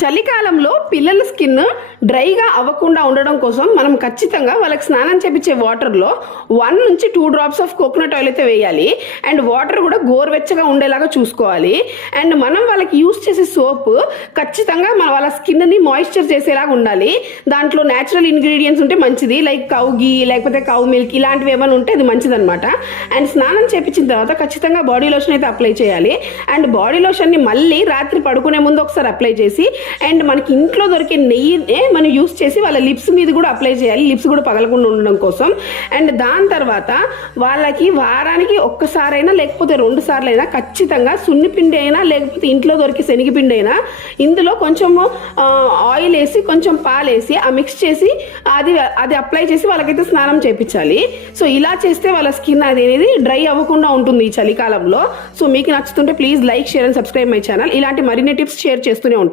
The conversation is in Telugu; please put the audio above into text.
చలికాలంలో పిల్లల స్కిన్ డ్రైగా అవ్వకుండా ఉండడం కోసం మనం ఖచ్చితంగా వాళ్ళకి స్నానం చేపించే వాటర్లో 1 నుంచి 2 డ్రాప్స్ ఆఫ్ కోకోనట్ ఆయిల్ అయితే వేయాలి. అండ్ వాటర్ కూడా గోరువెచ్చగా ఉండేలాగా చూసుకోవాలి. అండ్ మనం వాళ్ళకి యూస్ చేసే సోప్ ఖచ్చితంగా వాళ్ళ స్కిన్ని మాయిశ్చర్ చేసేలాగా ఉండాలి. దాంట్లో న్యాచురల్ ఇంగ్రీడియంట్స్ ఉంటే మంచిది, లైక్ కౌ గీ లేకపోతే కౌ మిల్క్ ఇలాంటివి ఏమైనా ఉంటే అది మంచిది అనమాట. అండ్ స్నానం చేపించిన తర్వాత ఖచ్చితంగా బాడీ లోషన్ అయితే అప్లై చేయాలి. అండ్ బాడీ లోషన్ని మళ్ళీ రాత్రి పడుకునే ముందు ఒకసారి అప్లై చేసి అండ్ మనకి ఇంట్లో దొరికే నెయ్యినే మనం యూస్ చేసి వాళ్ళ లిప్స్ మీద కూడా అప్లై చేయాలి, లిప్స్ కూడా పగలకుండా ఉండడం కోసం. అండ్ దాని తర్వాత వాళ్ళకి వారానికి ఒక్కసారైనా లేకపోతే 2 సార్లు అయినా ఖచ్చితంగా సున్నిపిండి అయినా లేకపోతే ఇంట్లో దొరికే శనగపిండి అయినా ఇందులో కొంచెము ఆయిల్ వేసి కొంచెం పాలు వేసి మిక్స్ చేసి అది అప్లై చేసి వాళ్ళకైతే స్నానం చేయించాలి. సో ఇలా చేస్తే వాళ్ళ స్కిన్ అనేది డ్రై అవ్వకుండా ఉంటుంది ఈ చలికాలంలో. సో మీకు నచ్చుతుంటే please like, share and subscribe my channel. ఇలాంటి మరిన్ని టిప్స్ షేర్ చేస్తూనే ఉంటాను.